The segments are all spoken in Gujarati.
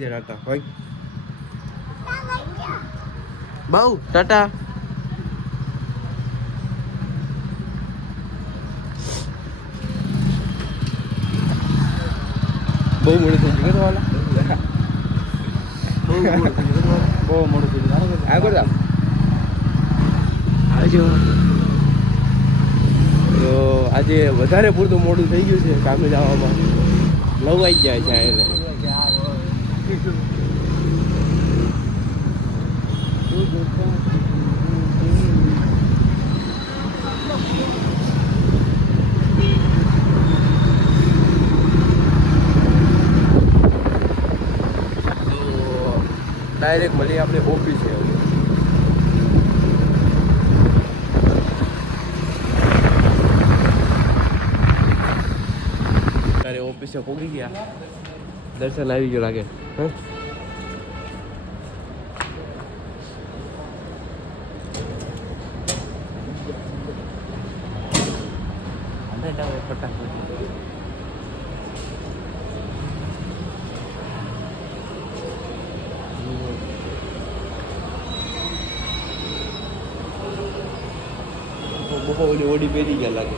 ટાટા હોય બહુ ટાટા બહુ મોડું થઈ ગયું વાલા બહુ મોડું થઈ ગયું આગળ આવજો તો આજે વધારે પૂરતું મોડું થઈ ગયું છે કામે જવામાં 9 વાગી જાય છે એટલે ડાયરેક્ટ મળીએ આપણે ઓફિસે ત્યારે ઓફિસે પહોંચી ગયા દર્શન આવી ગયો લાગે બપા ઓલી ઓડી પહેરી ગયા લાગે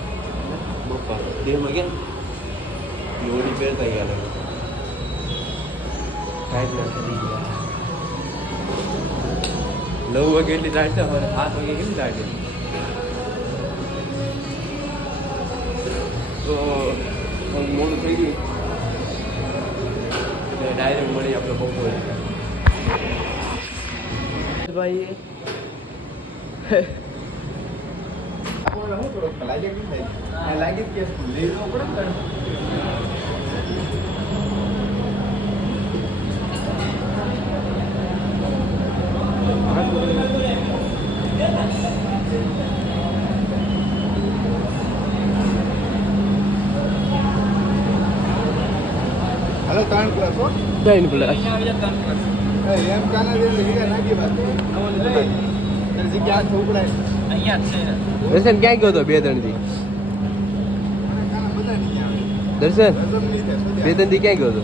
બપા દેહમાં ગયા ઓડી પહેરતા ગયા લાગે કાંઈ ના કરી ગયા 9 વાગે એટલી રાઈટ છે 7 વાગે કેટલી રાઈટ તો મોડું થઈ ગયું એટલે ડાયરેક્ટ મળી આપણે બપોરે ભાઈ હું થોડોક લાગે કે નહીં લાગે કે લઈ જવો પડે ને हेलो 3 क्लास हो 3 क्लास એમ કાના દે લગી નાખી વાત જગ્યા છોકરા અહીંયા છે દર્શન ક્યાં ગયો તો 2-3 દી દર્શન 2-3 દી ક્યાં ગયો તો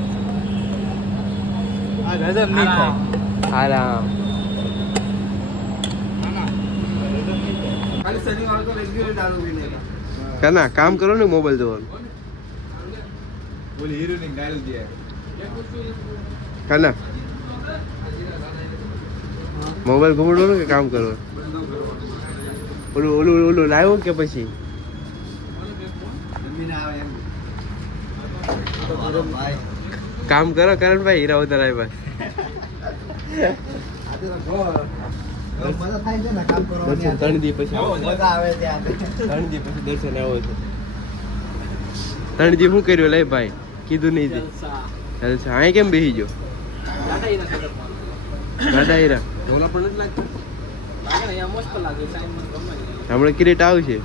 આ હજમ નહીં થાય આરામ ખાલી શનિવાર તો રેગ્યુલર દારૂ પીને કના કામ કરો ને મોબાઈલ જોવાનું બોલ હીરો ને ગાડી દે કના મોબાઈલ ઘૂમડો ને કે કામ કરો ઓલું લાવ્યો કે પછી કામ કરો કરણભાઈ હીરા ઉતાર આવ્યા દર્શન 3 દી પછી 3 દી પછી દર્શન આવ્યો છે 3 દી શું કર્યું લે ભાઈ કીધું નહીં જલસા અહીં કેમ બેસી ગયો દાદા હીરા ઢોલા પણ નથી લાગતું હમણાં ક્રિકેટ આવશે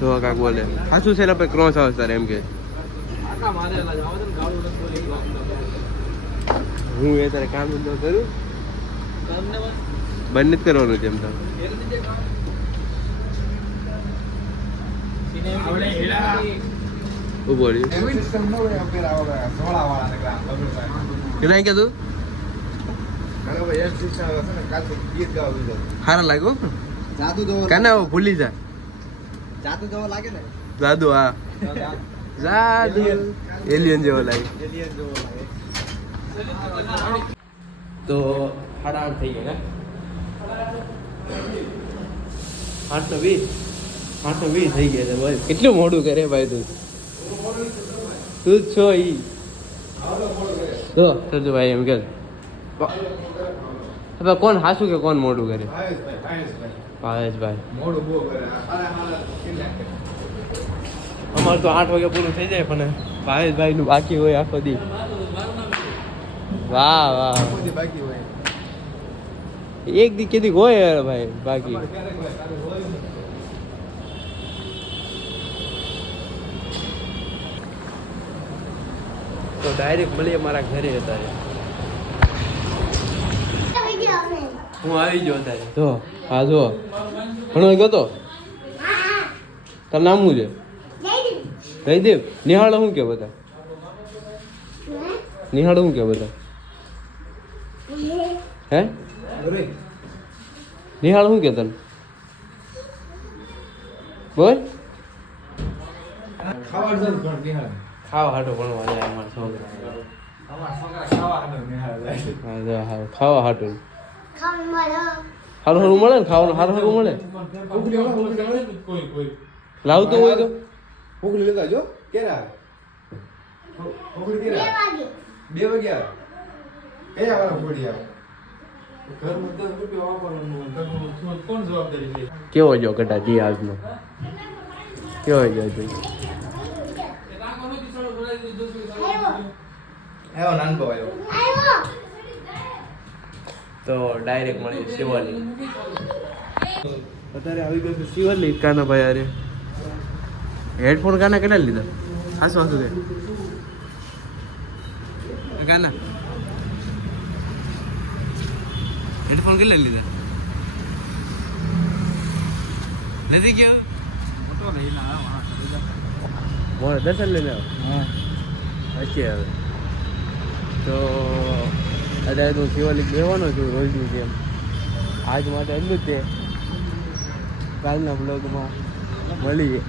તો કાક બોલે હાસુ છે ને ક્રોસ આવે સર એમ કે હું એ તારે કામ ન કરું બંધ જ કરવાનું છે એમ તો ઉભો કેટલા કીધું સારા લાગ્યો કાના ભૂલી જા જાદુ જેવો લાગે ને જાદુ હા જાદુ એલિયન જેવો લાગે તો 8:30 થઈ ગયા 8:20 થઈ ગયા છે ભાઈ કેટલું મોડું કરે ભાઈ તું છો ઈ તો ભાઈ એમ કે હવે કોણ હાસું કે કોણ મોડું કરે ભાવેશભાઈ મોડું બહુ કરે અમારે તો 8 વાગે પૂરું થઈ જાય પણ ભાવેશભાઈ નું બાકી હોય આખો દી વાહ વાહ બાકી હોય એક દી કેદી હોય ભાઈ બાકી તો ડાયરેક્ટ મળીએ મારા ઘરે હતા હું આવી ગયો અત્યારે જો હા જો ભણવા ગયો તો તારું નામ શું છે જયદેવ નિહાળો શું કે બધા નિહાળો શું કે બધા હે નિહાળ શું કે તને બોલ ખાવા હાટો ભણવા જાય અમારા છોકરા ખાવા હાટું સારું સારું મળે ને ખાવાનું સારું સારું મળે લાવતું હોય તો ઉકલી લેતા જો કેરા ઉકલી કેરા 2 વાગ્યા કયા વાળા ઉકલી આવે ઘરમાં 10 રૂપિયા વાપરવાનું ઘરમાં કોણ જવાબદારી લે કેવો જો કટા જી આજનો કેવો જો તું આવ્યો નાનકો આવ્યો તો ડાયરેક્ટ મળી શિવાલી અત્યારે આવી ગયો છે શિવાલી કાના ભાઈ અરે હેડફોન કાના કેટલા લીધા હાસુ હાસુ કે કાના હેડફોન કેટલા લીધા નથી ગયો મોટો નહીં ના મોડે દર્શન લઈને આવો હા હશે હવે તો અત્યારે હું શિવાલિક બેવાનો છું રોજની જેમ આજ માટે એટલું જ તે કાલના બ્લોગમાં મળીએ